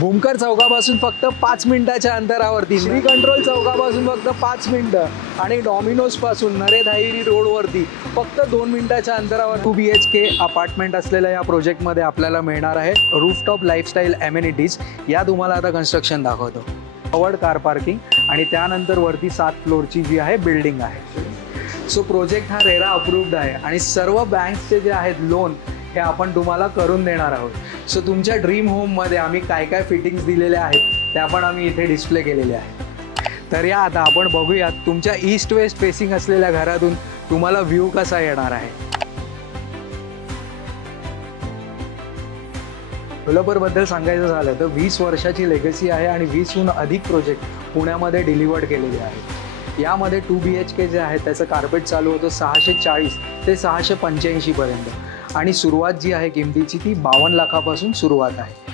भूमकर चौकापासून फक्त 5 मिनिटाच्या अंतरावरती, श्री कंट्रोल चौकापासून फक्त 5 मिनिटं आणि डॉमिनोज पासून नरे धायरी रोडवरती फक्त 2 मिनिटाच्या अंतरावर 2 BHK अपार्टमेंट असलेल्या या प्रोजेक्टमध्ये आपल्याला मिळणार आहे रूफटॉप लाईफस्टाईल ॲमेनिटीज. या तुम्हाला आता कन्स्ट्रक्शन दाखवतो. कवर्ड कार पार्किंग आणि त्यानंतर वरती 7 फ्लोअरची जी आहे बिल्डिंग आहे. सो प्रोजेक्ट हा रेरा अप्रूव्ड आहे आणि सर्व बँक्सचे जे आहेत लोन हे आपण तुम्हाला करून देणार आहोत. सो तुमच्या ड्रीम होममध्ये आम्ही काय काय फिटिंग्स दिलेल्या आहेत त्या पण आम्ही इथे डिस्प्ले केलेले आहेत. तर या आता आपण बघूयात तुमच्या ईस्ट वेस्ट फेसिंग असलेल्या घरातून तुम्हाला व्ह्यू कसा येणार आहे. डेव्हलपरबद्दल सांगायचं झालं तर 20 वर्षाची लेगसी आहे आणि 20हून अधिक प्रोजेक्ट पुण्यामध्ये डिलिव्हर्ड केलेले आहेत. यामध्ये 2 BHK जे आहे त्याचं कार्पेट चालू होतं 640 ते 685 पर्यंत आणि सुरुवात जी आहे किमतीची ती 52 लाखापासून सुरुवात आहे.